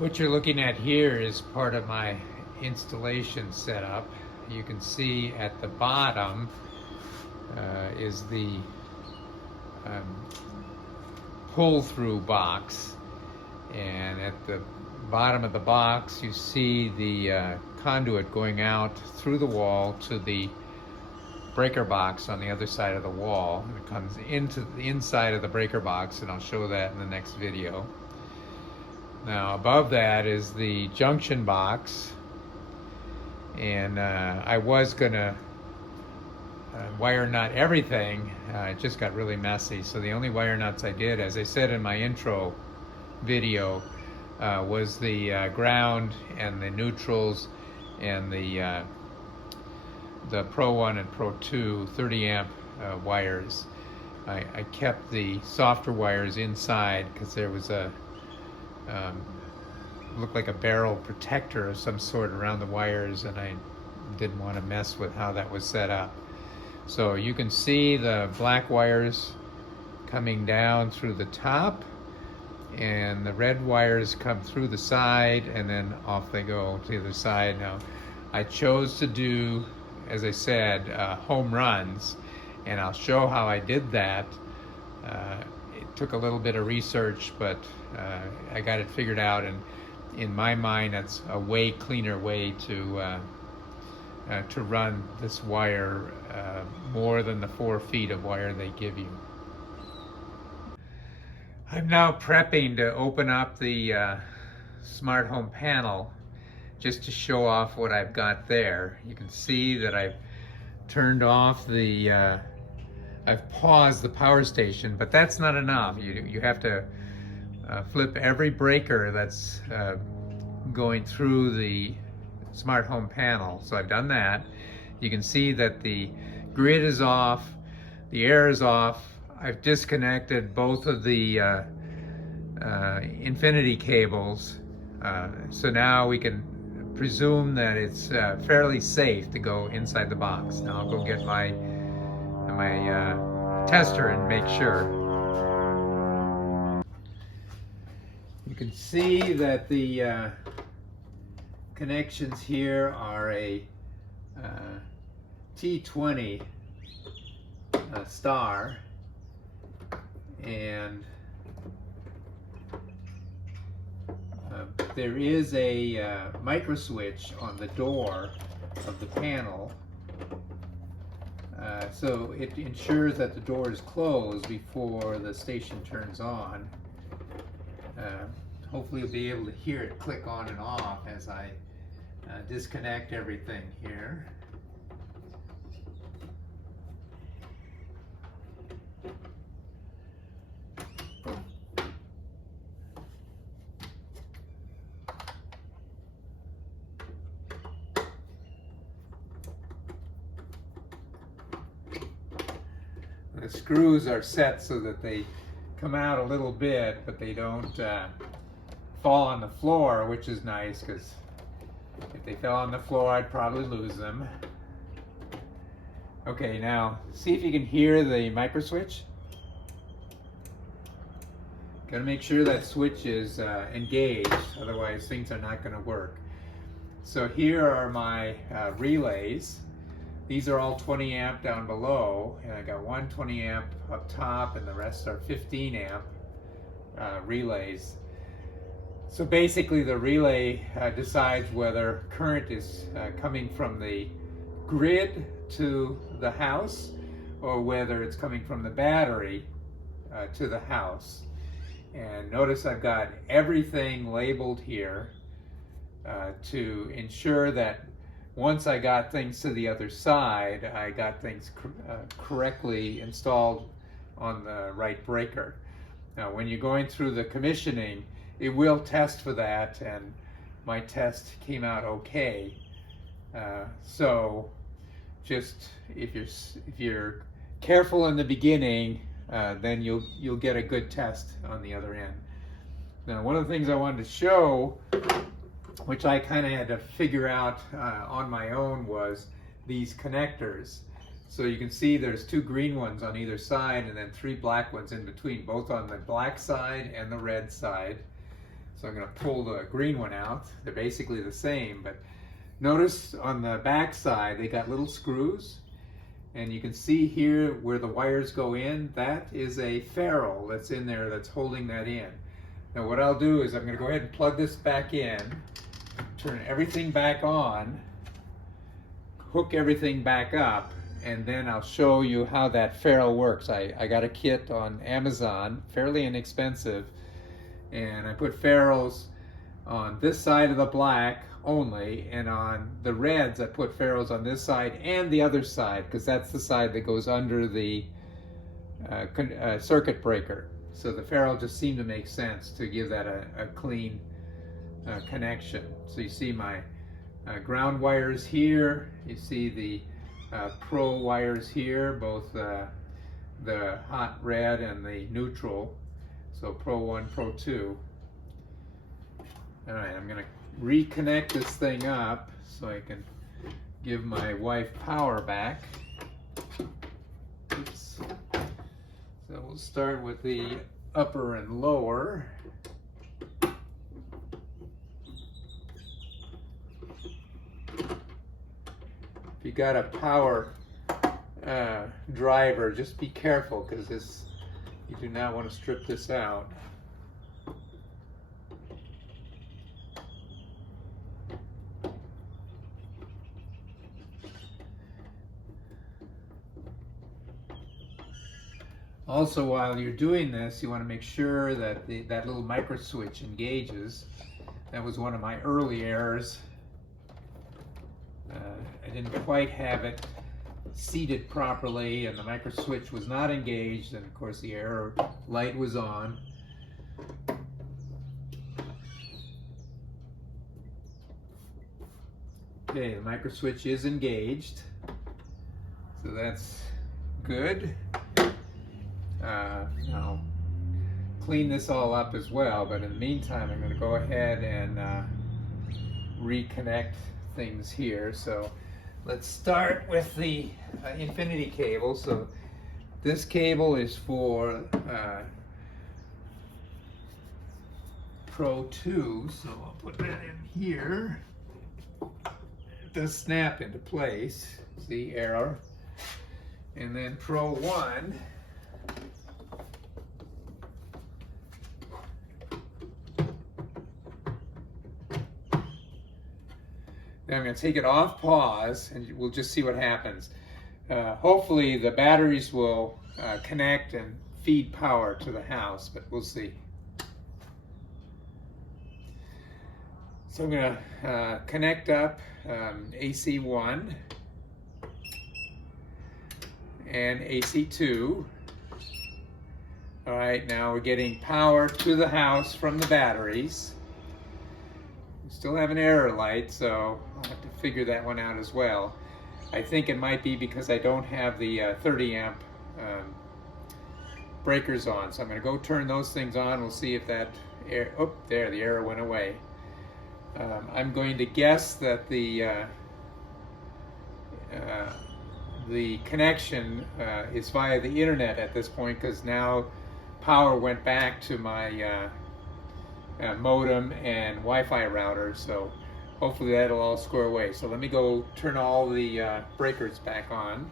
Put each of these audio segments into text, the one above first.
What you're looking at here is part of my installation setup. You can see at the bottom is the pull-through box, and at the bottom of the box you see the conduit going out through the wall to the breaker box on the other side of the wall. It comes into the inside of the breaker box, and I'll show that in the next video. Now above that is the junction box, and I was gonna wire nut everything. It just got really messy, so the only wire nuts I did, as I said in my intro video, was the ground and the neutrals and the Pro 1 and Pro 2 30 amp wires. I kept the softer wires inside because there was a looked like a barrel protector of some sort around the wires, and I didn't want to mess with how that was set up. So you can see the black wires coming down through the top, and the red wires come through the side, and then off they go to the other side. Now I chose to do, as I said, home runs, and I'll show how I did that. It took a little bit of research, but I got it figured out, and in my mind that's a way cleaner way to run this wire, more than the 4 feet of wire they give you. I'm now prepping to open up the smart home panel just to show off what I've got there. You can see that I've turned off the I've paused the power station, but that's not enough. You have to flip every breaker that's going through the smart home panel. So I've done that. You can see that the grid is off, the air is off. I've disconnected both of the infinity cables, so now we can presume that it's fairly safe to go inside the box. Now I'll go get my tester and make sure. You can see that the connections here are a T20 star, and there is a micro switch on the door of the panel, so it ensures that the door is closed before the station turns on. Hopefully you'll be able to hear it click on and off as I disconnect everything here. The screws are set so that they come out a little bit, but they don't fall on the floor, which is nice, because if they fell on the floor, I'd probably lose them. Okay, now see if you can hear the micro switch. Gotta make sure that switch is engaged, otherwise things are not going to work. So here are my relays. These are all 20 amp down below, and I got one 20 amp up top, and the rest are 15 amp relays. So basically the relay decides whether current is coming from the grid to the house, or whether it's coming from the battery to the house. And notice I've got everything labeled here to ensure that once I got things to the other side, I got things correctly installed on the right breaker. Now when you're going through the commissioning, it will test for that, and my test came out okay. So just if you're careful in the beginning, then you'll get a good test on the other end. Now one of the things I wanted to show, which I kind of had to figure out on my own, was these connectors. So you can see there's 2 green ones on either side, and then 3 black ones in between, both on the black side and the red side. So I'm going to pull the green one out. They're basically the same, but notice on the back side they got little screws, and you can see here where the wires go in. That is a ferrule that's in there that's holding that in. Now what I'll do is I'm going to go ahead and plug this back in, turn everything back on, hook everything back up, and then I'll show you how that ferrule works. I got a kit on Amazon, fairly inexpensive, and I put ferrules on this side of the black only, and on the reds I put ferrules on this side and the other side, because that's the side that goes under the circuit breaker. So the ferrule just seemed to make sense to give that a clean connection. So you see my ground wires here, you see the pro wires here, both the hot red and the neutral. So Pro 1, Pro 2. All right, I'm going to reconnect this thing up so I can give my wife power back. Oops. So we'll start with the upper and lower. If you got a power driver, just be careful, because this, you do not want to strip this out. Also, while you're doing this, you want to make sure that that little micro switch engages. That was one of my early errors. I didn't quite have it seated properly, and the micro switch was not engaged, and of course the error light was on. Okay, the micro switch is engaged, so that's good. I'll clean this all up as well, but in the meantime I'm going to go ahead and reconnect things here. So let's start with the infinity cable. So this cable is for Pro 2, so I'll put that in here. It does snap into place, see, error. And then Pro 1, now I'm going to take it off pause, and we'll just see what happens. Hopefully the batteries will connect and feed power to the house, but we'll see. So I'm going to connect up AC1 and AC2. All right, now we're getting power to the house from the batteries. We still have an error light, so I'll have to figure that one out as well. I think it might be because I don't have the 30 amp breakers on. So I'm going to go turn those things on. We'll see if that error, oh, there, the error went away. I'm going to guess that the connection is via the internet at this point, because now power went back to my modem and Wi-Fi router, so hopefully that'll all square away. So let me go turn all the breakers back on.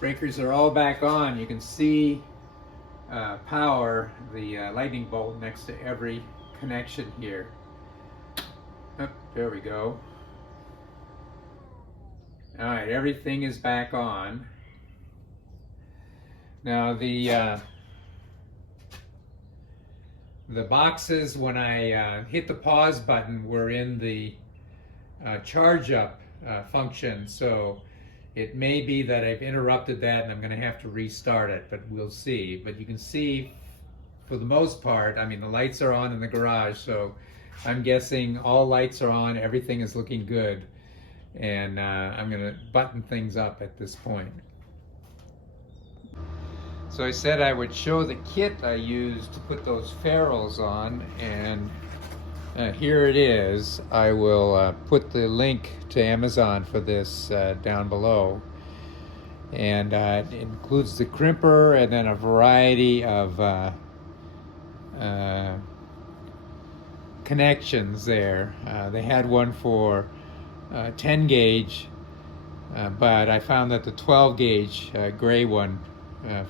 Breakers are all back on. You can see power, the lightning bolt next to every connection here. Oh, there we go. All right, everything is back on. Now the boxes, when I hit the pause button, were in the charge up function, so it may be that I've interrupted that and I'm going to have to restart it, but we'll see. But you can see, for the most part, I mean, the lights are on in the garage, so I'm guessing all lights are on, everything is looking good, and I'm going to button things up at this point. So I said I would show the kit I used to put those ferrules on, and here it is. I will put the link to Amazon for this down below. And it includes the crimper and then a variety of connections there. They had one for 10 gauge, but I found that the 12 gauge gray one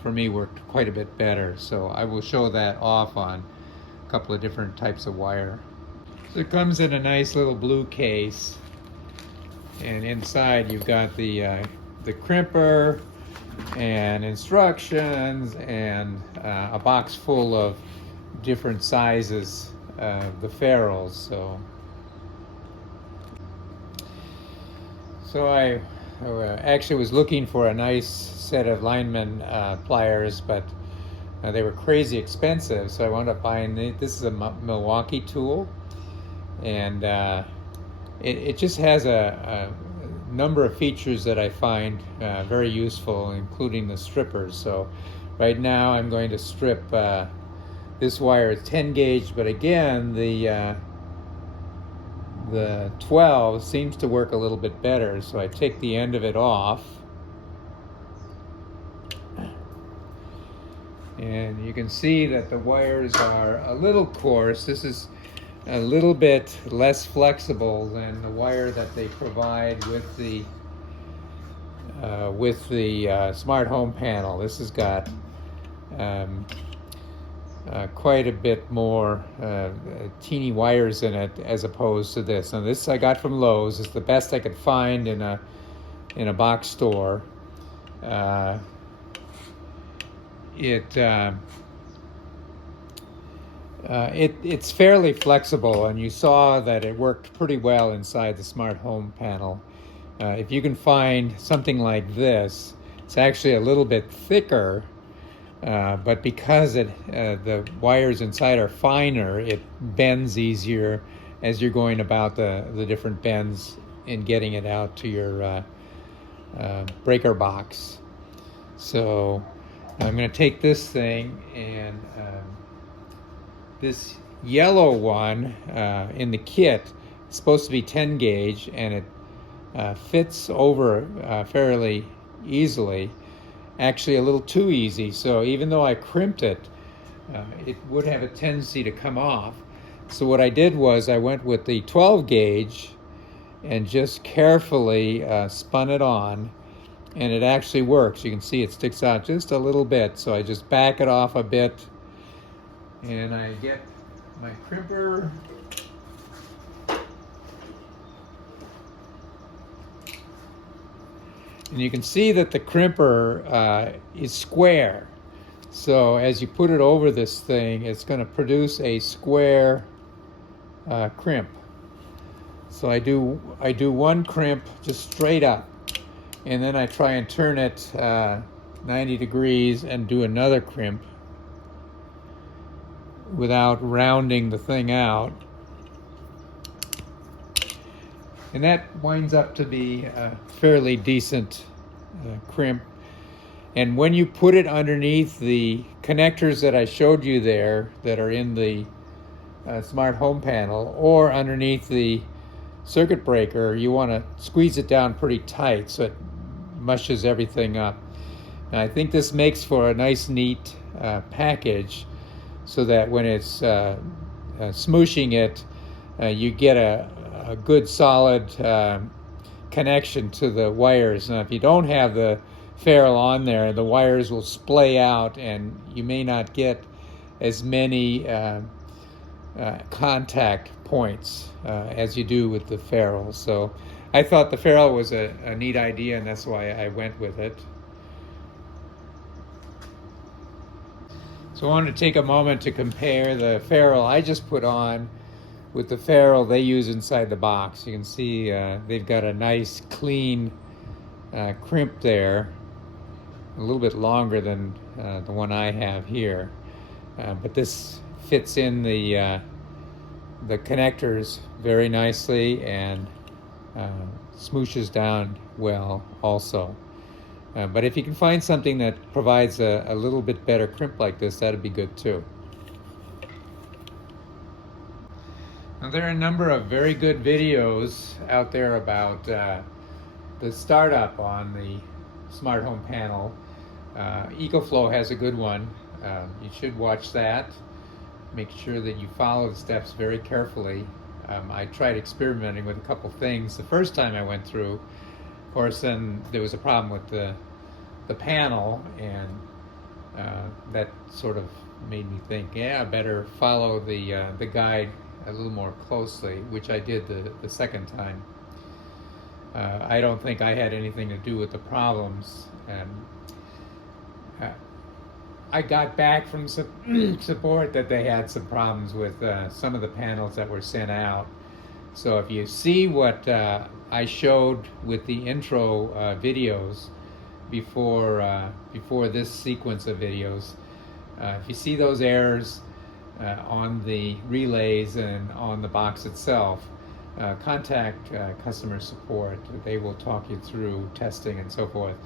for me worked quite a bit better. So I will show that off on a couple of different types of wire. So it comes in a nice little blue case, and inside you've got the crimper and instructions and a box full of different sizes of the ferrules. So I actually was looking for a nice set of lineman pliers, but they were crazy expensive, so I wound up buying this is a Milwaukee tool, and it just has a number of features that I find very useful, including the strippers. So right now I'm going to strip this wire at 10 gauge, but again the 12 seems to work a little bit better, so I take the end of it off, and you can see that the wires are a little coarse. This is a little bit less flexible than the wire that they provide with the smart home panel. This has got quite a bit more teeny wires in it as opposed to this. Now this I got from Lowe's. It's the best I could find in a box store. It's fairly flexible, and you saw that it worked pretty well inside the smart home panel. If you can find something like this, it's actually a little bit thicker, but because the wires inside are finer, it bends easier as you're going about the different bends in getting it out to your breaker box. So I'm going to take this thing, and this yellow one in the kit is supposed to be 10 gauge, and it fits over fairly easily. Actually a little too easy, so even though I crimped it, it would have a tendency to come off. So what I did was I went with the 12 gauge and just carefully spun it on, and it actually works. You can see it sticks out just a little bit, so I just back it off a bit, and I get my crimper, and you can see that the crimper is square. So as you put it over this thing, it's going to produce a square crimp. So I do one crimp just straight up, and then I try and turn it 90 degrees and do another crimp without rounding the thing out. And that winds up to be a fairly decent crimp. And when you put it underneath the connectors that I showed you there that are in the smart home panel, or underneath the circuit breaker, you want to squeeze it down pretty tight so it mushes everything up. And I think this makes for a nice, neat package, so that when it's smooshing it, you get a good solid connection to the wires. Now if you don't have the ferrule on there, the wires will splay out, and you may not get as many contact points as you do with the ferrule. So I thought the ferrule was a neat idea, and that's why I went with it. So I wanted to take a moment to compare the ferrule I just put on with the ferrule they use inside the box. You can see they've got a nice clean crimp there, a little bit longer than the one I have here, but this fits in the connectors very nicely and smooshes down well also. But if you can find something that provides a little bit better crimp like this, that'd be good too. Now, there are a number of very good videos out there about the startup on the smart home panel. EcoFlow has a good one. You should watch that. Make sure that you follow the steps very carefully. I tried experimenting with a couple things the first time I went through. Of course, then there was a problem with the panel, and that sort of made me think, yeah, I better follow the guide a little more closely, which I did the second time. I don't think I had anything to do with the problems. I got back from support that they had some problems with some of the panels that were sent out. So if you see what I showed with the intro videos before this sequence of videos, if you see those errors on the relays and on the box itself, contact customer support. They will talk you through testing and so forth.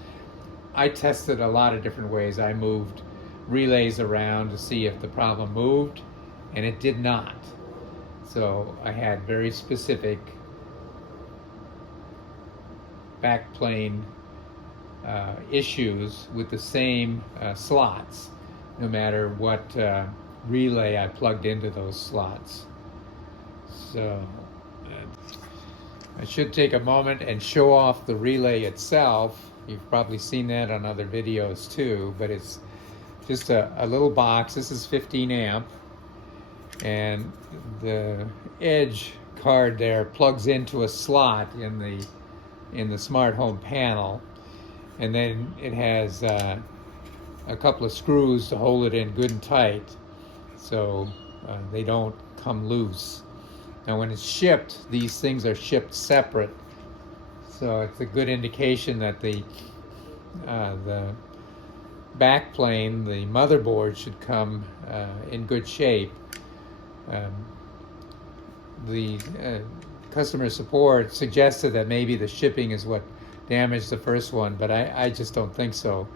I tested a lot of different ways. I moved relays around to see if the problem moved, and it did not. So I had very specific backplane issues with the same slots, no matter what relay I plugged into those slots. So I should take a moment and show off the relay itself. You've probably seen that on other videos too, but it's just a little box. This is 15 amp, and the edge card there plugs into a slot in the smart home panel, and then it has a couple of screws to hold it in good and tight, so they don't come loose. Now, when it's shipped, these things are shipped separate, so it's a good indication that the backplane, the motherboard, should come in good shape. The customer support suggested that maybe the shipping is what damaged the first one, but I just don't think so.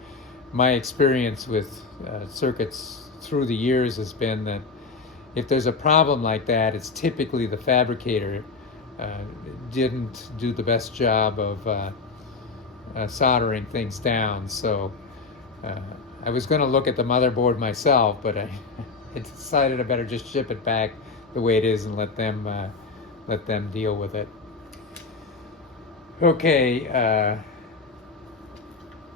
My experience with circuits through the years has been that if there's a problem like that, it's typically the fabricator didn't do the best job of soldering things down. So I was going to look at the motherboard myself, but I decided I better just ship it back the way it is and let them deal with it. Okay,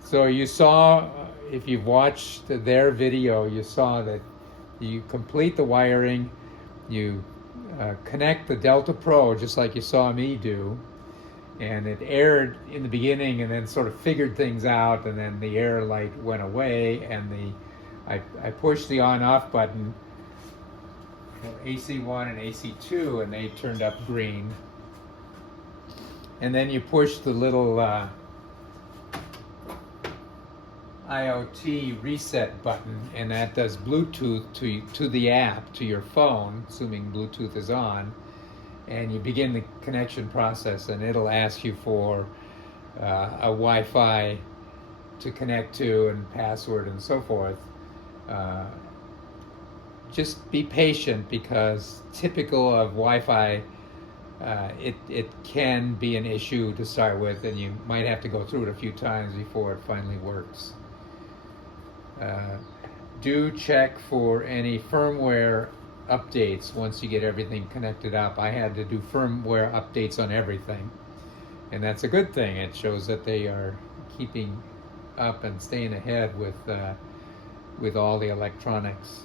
so you saw, if you've watched their video, you saw that you complete the wiring, you connect the Delta Pro just like you saw me do, and it erred in the beginning and then sort of figured things out, and then the error light went away, and I pushed the on-off button for AC1 and AC2, and they turned up green. And then you push the little IoT reset button, and that does Bluetooth to the app, to your phone, assuming Bluetooth is on, and you begin the connection process, and it'll ask you for a Wi-Fi to connect to and password and so forth. Just be patient, because typical of Wi-Fi, it can be an issue to start with, and you might have to go through it a few times before it finally works. Do check for any firmware updates once you get everything connected up. I had to do firmware updates on everything, and that's a good thing. It shows that they are keeping up and staying ahead with all the electronics.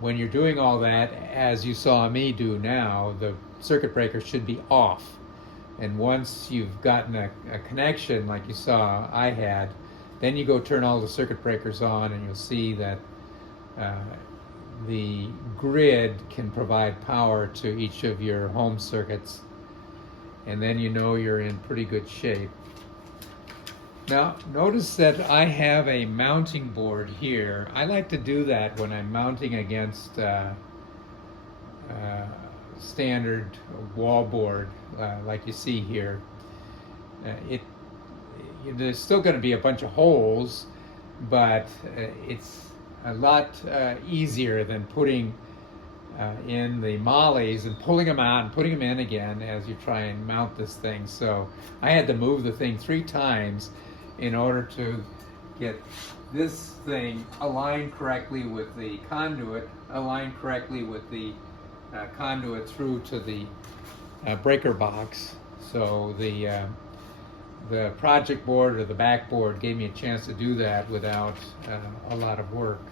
When you're doing all that, as you saw me do now, the circuit breaker should be off. And once you've gotten a connection like you saw I had, then you go turn all the circuit breakers on, and you'll see that the grid can provide power to each of your home circuits, and then you know you're in pretty good shape. Now, notice that I have a mounting board here. I like to do that when I'm mounting against standard wall board, like you see here. there's still going to be a bunch of holes, but it's a lot easier than putting in the mollies and pulling them out and putting them in again as you try and mount this thing. So I had to move the thing 3 times in order to get this thing aligned correctly with the conduit, aligned correctly with the conduit through to the breaker box. So the project board or the backboard gave me a chance to do that without a lot of work.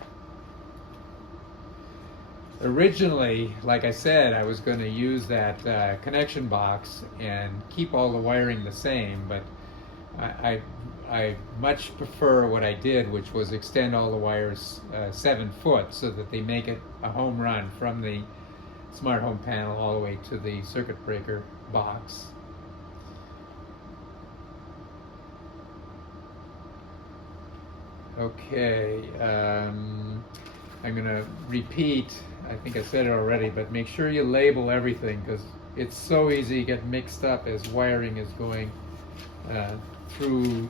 Originally, like I said, I was going to use that connection box and keep all the wiring the same, but I much prefer what I did, which was extend all the wires 7 foot so that they make it a home run from the smart home panel all the way to the circuit breaker box. Okay, I'm going to repeat, I think I said it already, but make sure you label everything, because it's so easy to get mixed up as wiring is going through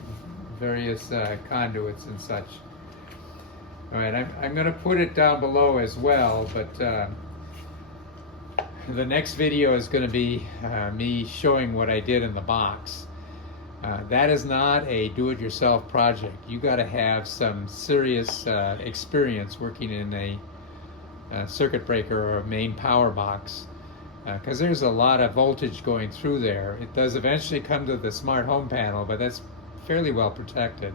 various conduits and such. All right, I'm going to put it down below as well, but the next video is going to be me showing what I did in the box. That is not a do-it-yourself project. You got to have some serious experience working in a circuit breaker or a main power box, because there's a lot of voltage going through there. It does eventually come to the smart home panel, but that's fairly well protected.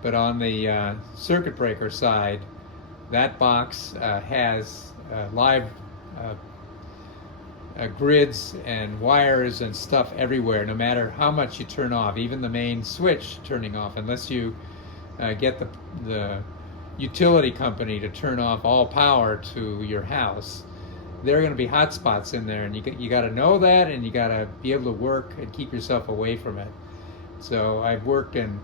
But on the circuit breaker side, that box has live grids and wires and stuff everywhere, no matter how much you turn off, even the main switch turning off, unless you get the utility company to turn off all power to your house. There are going to be hot spots in there, and you got to know that, and you got to be able to work and keep yourself away from it. So I've worked in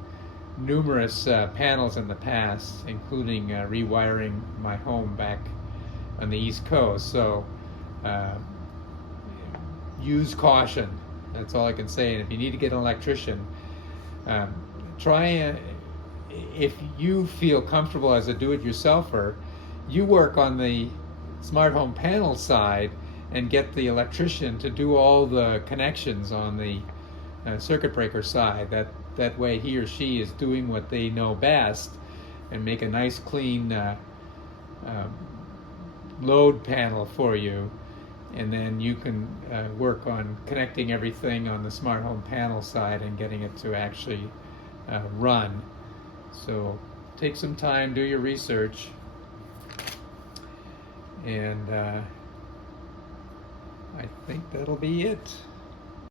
numerous panels in the past, including rewiring my home back on the East Coast. So use caution. That's all I can say. And if you need to get an electrician, if you feel comfortable as a do-it-yourselfer, you work on the smart home panel side and get the electrician to do all the connections on the circuit breaker side. That way he or she is doing what they know best and make a nice clean load panel for you, and then you can work on connecting everything on the smart home panel side and getting it to actually run. So take some time, do your research, and I think that'll be it.